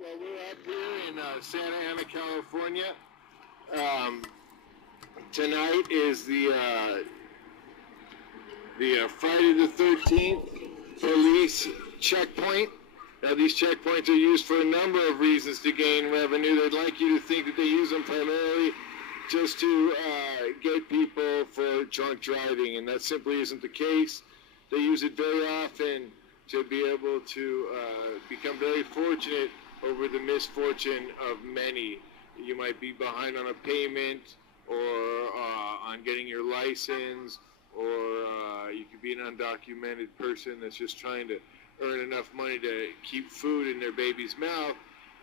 Well, we're up here in Santa Ana, California. Tonight is the Friday the 13th police checkpoint. Now, these checkpoints are used for a number of reasons to gain revenue. They'd like you to think that they use them primarily just to get people for drunk driving, and that simply isn't the case. They use it very often to be able to become very fortunate over the misfortune of many. You might be behind on a payment or on getting your license, or you could be an undocumented person that's just trying to earn enough money to keep food in their baby's mouth.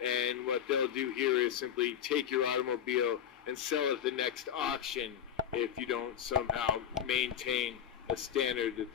And what they'll do here is simply take your automobile and sell it at the next auction if you don't somehow maintain a standard that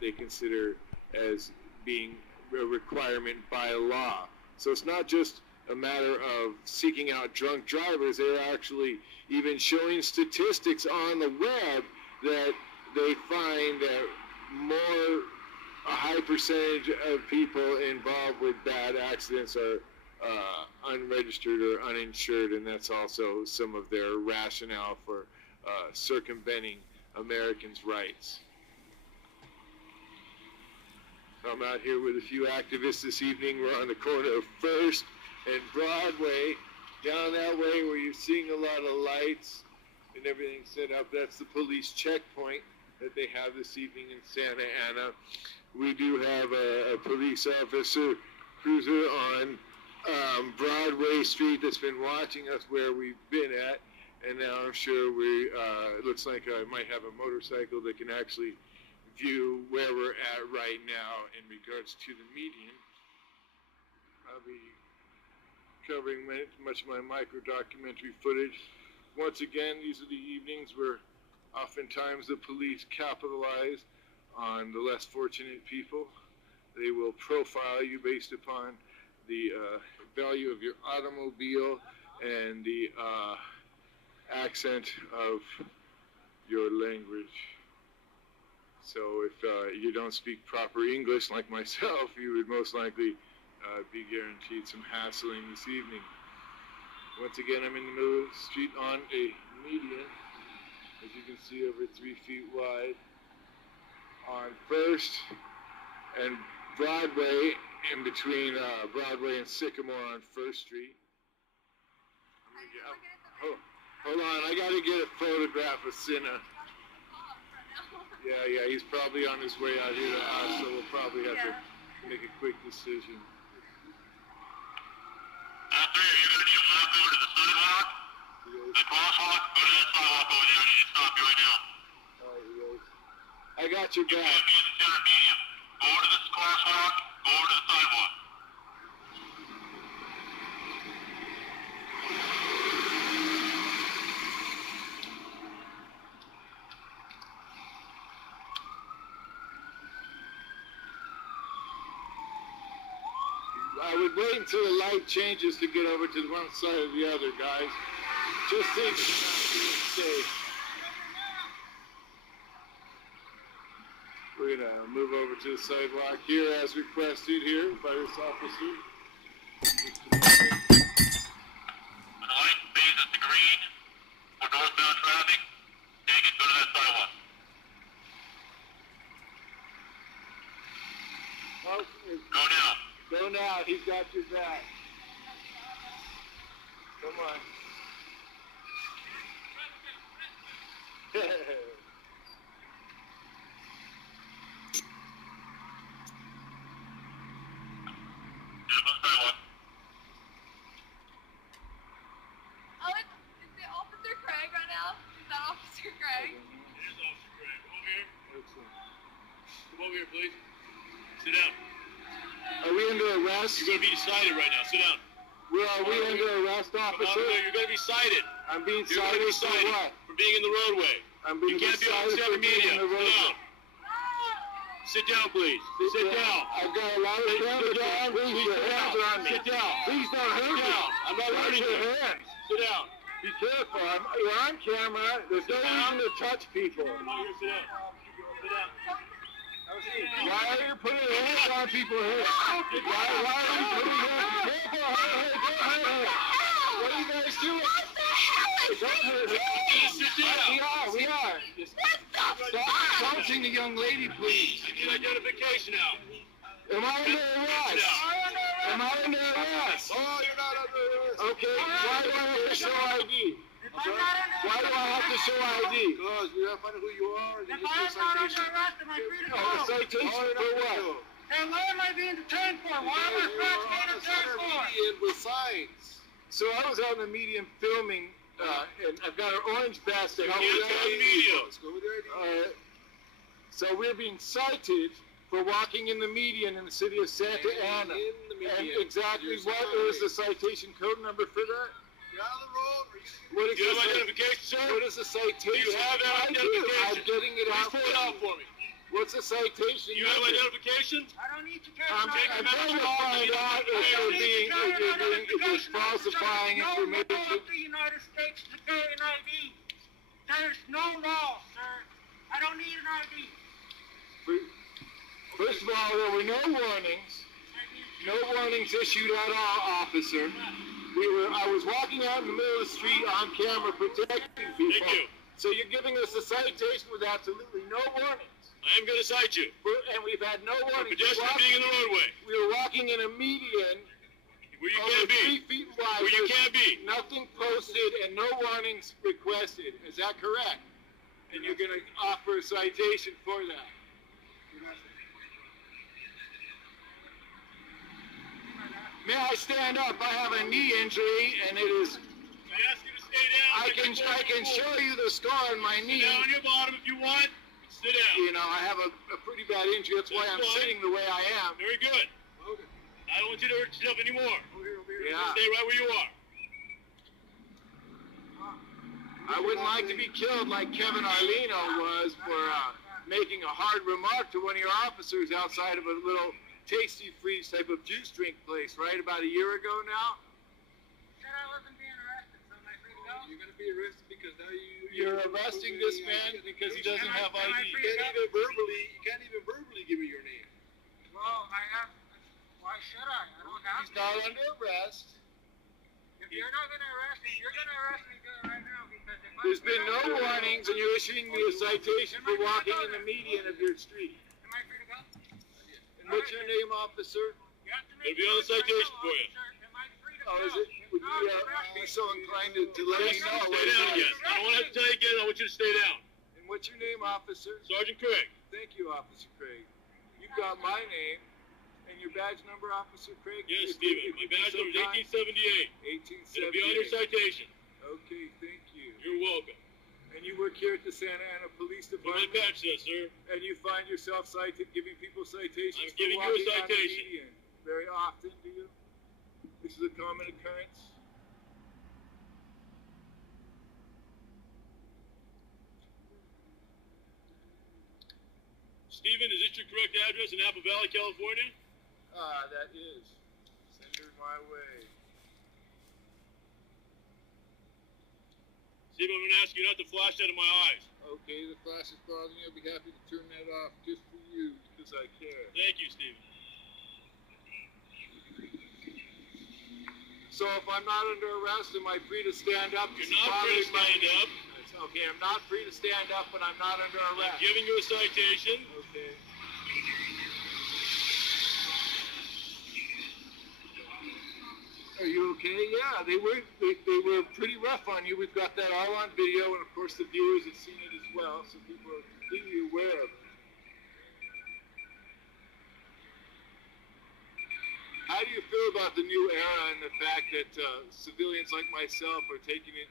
they consider as being a requirement by law. So it's not just a matter of seeking out drunk drivers. They're actually even showing statistics on the web that they find that a high percentage of people involved with bad accidents are unregistered or uninsured, and that's also some of their rationale for circumventing Americans' rights. I'm out here with a few activists this evening. We're on the corner of First and Broadway. Down that way where you're seeing a lot of lights and everything set up, that's the police checkpoint that they have this evening in Santa Ana. We do have a police officer cruiser on Broadway Street that's been watching us where we've been at, and now I'm sure it looks like I might have a motorcycle that can actually view where we're at right now in regards to the median. I'll be covering much of my micro-documentary footage. Once again, these are the evenings where oftentimes the police capitalize on the less fortunate people. They will profile you based upon the value of your automobile and the accent of your language. So if you don't speak proper English like myself, you would most likely be guaranteed some hassling this evening. Once again, I'm in the middle of the street on a median, as you can see, over 3 feet wide, on First and Broadway, in between Broadway and Sycamore on First Street. Hold on, I gotta get a photograph of Cinna. Yeah, he's probably on his way out here to us, so we'll probably have to make a quick decision. After you're going to need to walk over to the sidewalk. The crosswalk, go to that sidewalk over there. I need to stop you right now. Alright, I got your back. You can't be in the center median. Go over to this crosswalk, go over to the sidewalk. I would wait until the light changes to get over to one side or the other, guys. Just thinking about being safe. We're going to move over to the sidewalk here as requested here by this officer. When the light phases to green for northbound traffic, take it, go to that sidewalk. Oh, Go now. go now, he's got your back. Come on. Is it Officer Craig right now? Is that Officer Craig? It is Officer Craig. Come over here. Come over here, please. Sit down. Are we under arrest? You're going to be cited right now. Sit down. Are we under arrest, officer? You're going to be cited. I'm being You're going to be cited for cited what? for being in the roadway. I'm being You can't be on the cited center for being media. in the Sit roadway. down. Sit down, please. Sit down. I've got a lot of cameras on. Please, your hands are on me. Sit down. Please don't hurt me. I'm not hurting your you. hands. Sit down. Be careful. You're on camera. There's no reason to touch people. Come over here. Sit down. Sit down. Why are you putting your hands on people? Why are you putting your hands? Hey. What are you guys doing? What the hell is Don't hurt her. We are. Stop touching the young lady, please. I need identification now. Am I under arrest? Am I under arrest? Oh, you're not under arrest. Okay, why do I have to show ID? Why do I have to show ID? Because we have to find out who you are. If I'm not under arrest, am I free to go? Citation for what? And what am I being detained for? Why am I being detained for? With signs. So I was out in the median filming, and I've got an orange vest. You can't tell media. Let's go with your ID. So we're being cited for walking in the median in the city of Santa Ana. And exactly what is the citation code number for that? You're on the road. What is Do you have identification, sir? What is the citation? Do you have that I do. identification? I'm getting it out. Please pull it out for me. What's the citation? You have identification? I don't need to carry I'm trying to find out if you're falsifying information. No law of the United States to carry an ID. There's no law, sir. I don't need an ID. First of all, there were no warnings. No warnings issued at all, officer. I was walking out in the middle of the street on camera protecting people. Thank you. So you're giving us a citation with absolutely no warnings. I am going to cite you. And we've had no warnings. Pedestrian being in the roadway. We were walking in a median Where you over can't 3 be. feet wide. Where you can't be. Nothing posted and no warnings requested. Is that correct? And you're going to offer a citation for that. May I stand up? I have a knee injury, and it is. I ask you to stay down. I can show you the scar on my knee. Sit down on your bottom if you want. Sit down. You know, I have a pretty bad injury. That's why I'm sitting the way I am. Very good. I don't want you to hurt yourself anymore. Yeah. Stay right where you are. I wouldn't like to be killed like Kevin Arlino was for making a hard remark to one of your officers outside of a little Tasty Freeze type of juice drink place, right? About a year ago now. Said I wasn't being arrested, so am I free to go? You're going to be arrested because now You're arresting this man because he doesn't have ID. You can't even verbally give me your name. Well, I have. Why should I? I don't have He's to. not under arrest. If you're not going to arrest me, you're going to arrest me right now because if There's been no warnings, and you're issuing me a citation for walking in the median of your street. Am I free to go? And what's your name, officer? You have to make There'll be on the citation for you. Am I free to Oh, go? is it? Would you be so inclined to let me know? Stay down again. I don't want to have to tell you again. I want you to stay down. And what's your name, officer? Sergeant Craig. Thank you, Officer Craig. You've got my name. And your badge number, Officer Craig? Yes, Stephen. My badge number is 1878. 1878. It'll be on your citation. Okay, thank you. You're welcome. And you work here at the Santa Ana Police What my Department? badge says, sir. And you find yourself giving people citations I'm for giving you a walking on the citation. median very often, do you? This is a common occurrence? Stephen, is this your correct address in Apple Valley, California? That is. Send her my way. Stephen, I'm going to ask you not to flash that in my eyes. Okay, the flash is bothering you. I'll be happy to turn that off just for you because I care. Thank you, Stephen. So if I'm not under arrest, am I free to stand up? You're not free to stand up. Okay, I'm not free to stand up, but I'm not under I'm arrest. giving you a citation. Okay. Are you okay? Yeah, they were pretty rough on you. We've got that all on video, and of course the viewers have seen it as well, so people are completely aware of it. How do you feel about the new era and the fact that civilians like myself are taking it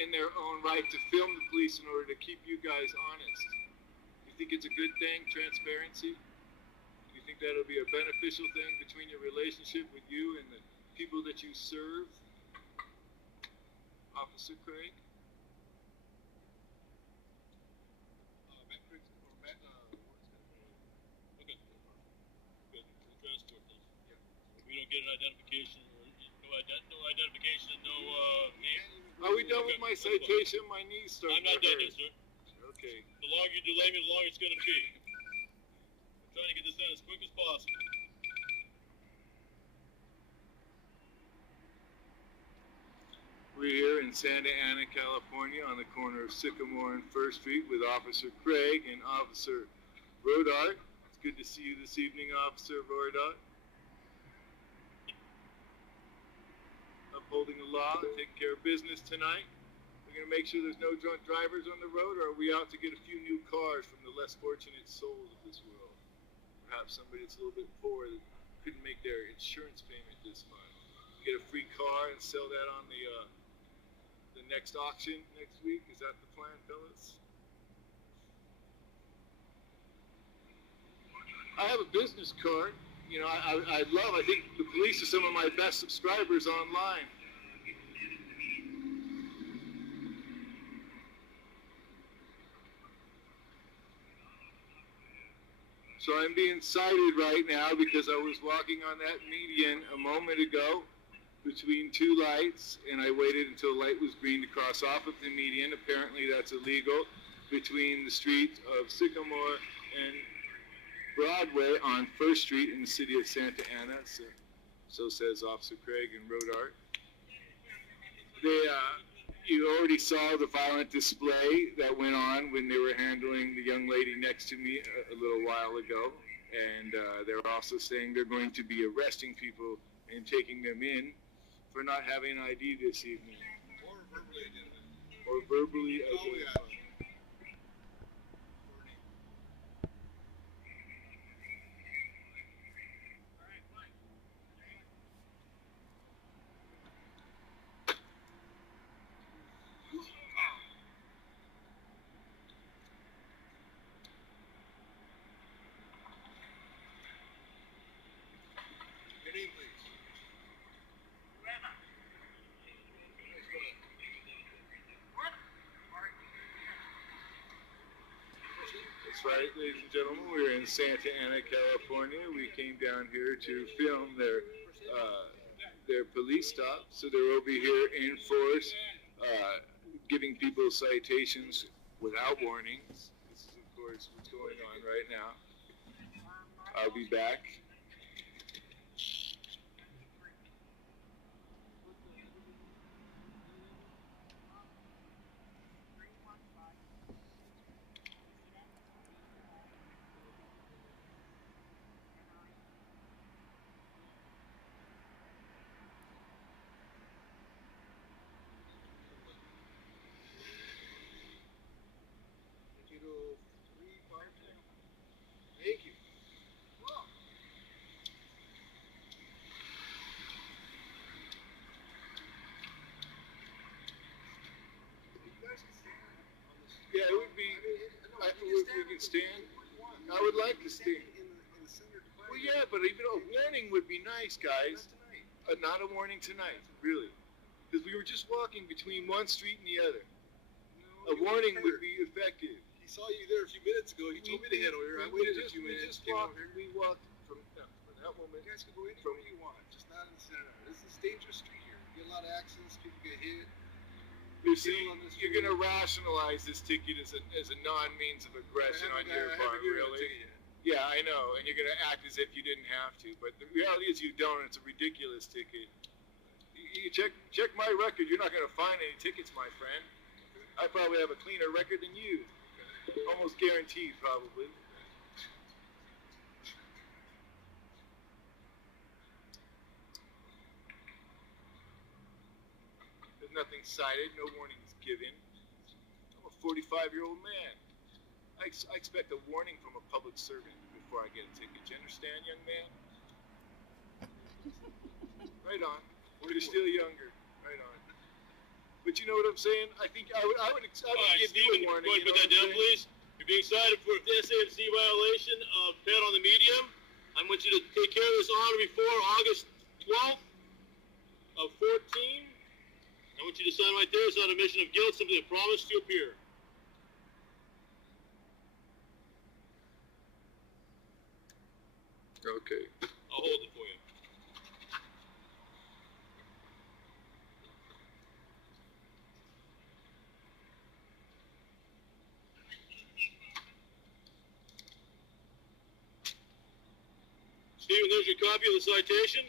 in their own right to film the police in order to keep you guys honest? Do you think it's a good thing, transparency? Do you think that'll be a beneficial thing between your relationship with you and the people that you serve? Officer Craig? We don't get an identification, no identification, no name. Are we done with my citation? My knees starting I'm not to done hurt. yet, sir. Okay. The longer you delay me, the longer it's going to be. done as quick as possible. We're here in Santa Ana, California, on the corner of Sycamore and First Street with Officer Craig and Officer Rodart. It's good to see you this evening, Officer Rodart. Upholding the law and taking care of business tonight. We're going to make sure there's no drunk drivers on the road, or are we out to get a few new cars from the less fortunate souls of this world? Perhaps somebody that's a little bit poor that couldn't make their insurance payment this month. Get a free car and sell that on the next auction next week. Is that the plan, fellas? I have a business card. You know, I think the police are some of my best subscribers online. So I'm being cited right now because I was walking on that median a moment ago between two lights, and I waited until the light was green to cross off of the median. Apparently that's illegal between the street of Sycamore and Broadway on First Street in the city of Santa Ana. So says Officer Craig and Rodart. You already saw the violent display that went on when they were handling the young lady next to me a little while ago. And they're also saying they're going to be arresting people and taking them in for not having an ID this evening. Or verbally identified. That's right, ladies and gentlemen. We're in Santa Ana, California. We came down here to film their police stop. So they're over here in force, giving people citations without warnings. This is, of course, what's going on right now. I'll be back. Thank you. Yeah, it would be. We can stand. I would like to stand. Well, yeah, but even a warning would be nice, guys. Not a warning tonight, really, because we were just walking between one street and the other. A warning would be effective. He saw you there a few minutes ago. He told me to head over here. I waited a few minutes. We walked from that moment. You guys can go anywhere you want, just not in the center. This is a dangerous street here. You get a lot of accidents. People get hit. You see, you're going to rationalize this ticket as a non-means of aggression on your part, really. Yeah, I know, and you're going to act as if you didn't have to, but the reality is you don't. It's a ridiculous ticket. You check my record. You're not going to find any tickets, my friend. I probably have a cleaner record than you. Almost guaranteed, probably. There's nothing cited, no warnings given. I'm a 45-year-old man. I expect a warning from a public servant before I get a ticket. You understand, young man? Right on. You're still younger. Right on. But you know what I'm saying? I think I would give you a warning. Put that down, please. You're being cited for a SAFC violation of pet on the medium. I want you to take care of this on or before August 12th of 14. I want you to sign right there. It's not a admission of guilt, simply a promise to appear. Okay. I'll hold it for you. Steven, there's your copy of the citation.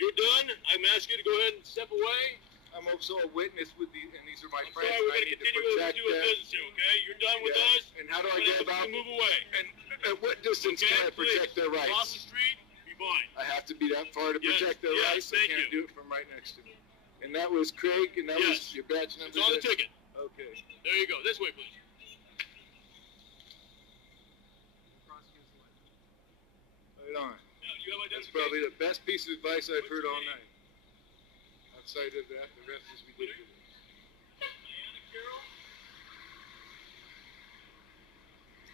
You're done. I'm asking you to go ahead and step away. I'm also a witness with and these are my I'm friends. sorry, we're I going need to continue protect doing them. business here, okay? You're done with Yeah. us. And how do I I'm go gonna about? ask you to move away. And at what distance Okay, can I protect please. their Off rights? the street, be fine. I have to be that far to Yes, protect their yes, rights. I thank can't you. do it from right next to me. And that was Craig, and that was Yes. your badge number. It's on the ticket. Okay. There you go. This way, please. Right on. Now, you have That's identification. probably the best piece of advice I've heard all night. Outside of that, the rest is ridiculous.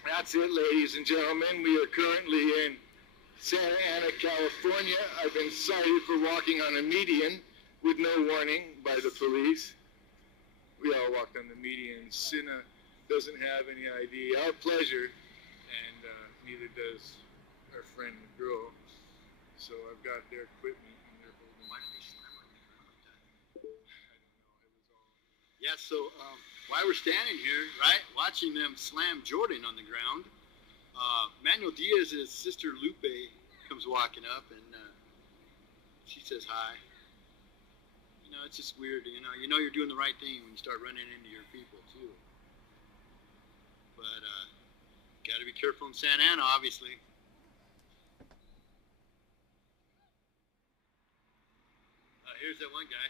That's it, ladies and gentlemen. We are currently in Santa Ana, California. I've been cited for walking on a median with no warning by the police. We all walked on the median. Sina doesn't have any ID. Our pleasure, and neither does our friend the girl. So I've got their equipment and they're holding my I don't know. It was all. Yeah, so while we're standing here, right, watching them slam Jordyan on the ground, Manuel Diaz's sister Lupe comes walking up and she says hi. You know, it's just weird. You know you're doing the right thing when you start running into your people too. But got to be careful in Santa Ana, obviously. Here's that one guy.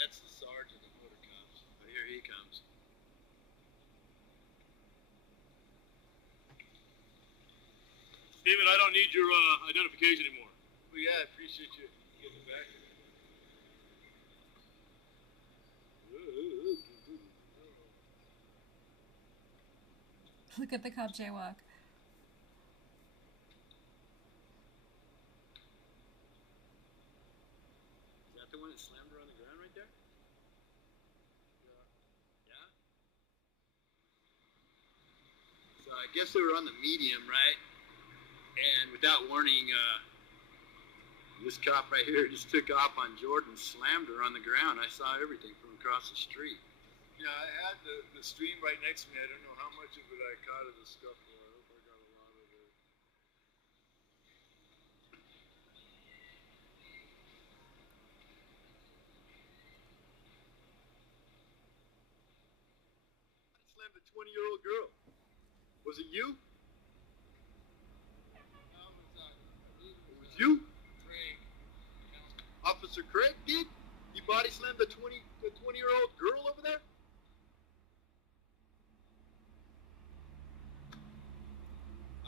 That's the sergeant of motor cops. But here he comes. Steven, I don't need your identification anymore. Well, yeah, I appreciate you getting it back. Look at the cop jaywalk. Is that the one that slammed her on the ground right there? Yeah? So I guess they were on the medium, right? And without warning, this cop right here just took off on Jordyan, slammed her on the ground. I saw everything from across the street. Yeah, I had the stream right next to me. I don't know how much of it I caught of the scuffle. I hope I got a lot of it. I slammed a 20-year-old girl. Was it you? It was you? Craig. Officer Craig did? You body slammed the 20-year-old girl over there?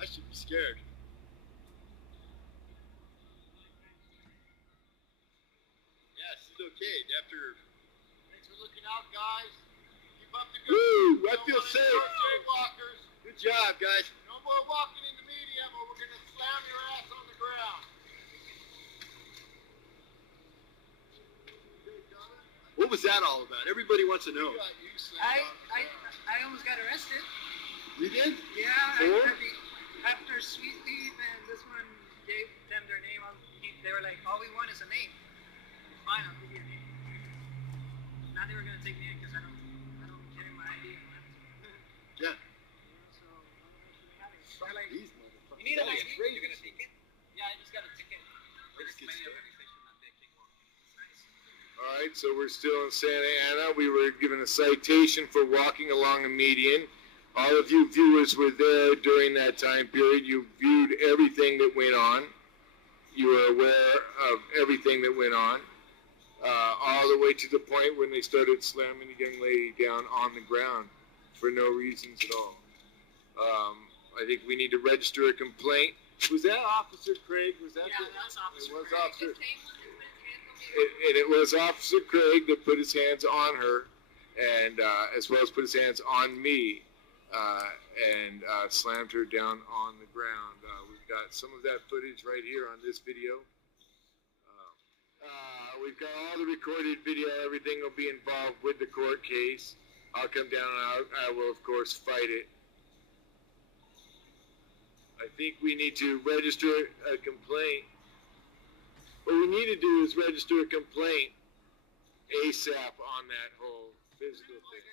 I should be scared. Yeah, she's okay. After. Thanks for looking out, guys. Keep up the good Woo! work. I feel No safe. more jaywalkers. Good job, guys. No more walking in the medium or we're going to slam your ass on the ground. What was that all about? Everybody wants to know. I almost got arrested. You did? Yeah, For? after Sweet Leaf and this one gave them their name, they were like, all we want is a name. Fine, I'll give you a name. Now they were gonna take me in because I don't carry my ID. Yeah. So they're like, These motherfuckers. you need an That ID? is crazy. You're gonna take it? Yeah, I just got a ticket. Let's get started. All right, so we're still in Santa Ana. We were given a citation for walking along a median. All of you viewers were there during that time period. You viewed everything that went on. You were aware of everything that went on, all the way to the point when they started slamming the young lady down on the ground for no reasons at all. I think we need to register a complaint. Was that Officer Craig? Was that? Yeah, that's Officer It was Craig. Officer. His name was his hands on me. And it was Officer Craig that put his hands on her, and as well as put his hands on me, and slammed her down on the ground. We've got some of that footage right here on this video. We've got all the recorded video. Everything will be involved with the court case. I'll come down and I will, of course, fight it. I think we need to register a complaint. What we need to do is register a complaint ASAP on that whole physical thing.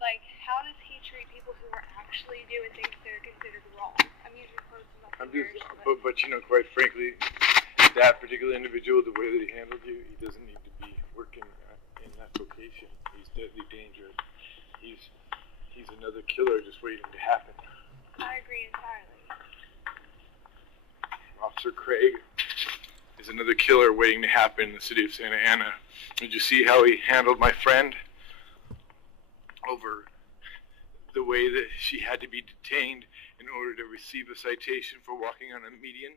Like, how does he treat treat people who are actually doing things that are considered wrong. I'm using quotes and not but you know, quite frankly, that particular individual, the way that he handled you, he doesn't need to be working in that location. He's deadly dangerous. He's another killer just waiting to happen. I agree entirely. Officer Craig is another killer waiting to happen in the city of Santa Ana. Did you see how he handled my friend over the way that she had to be detained in order to receive a citation for walking on a median?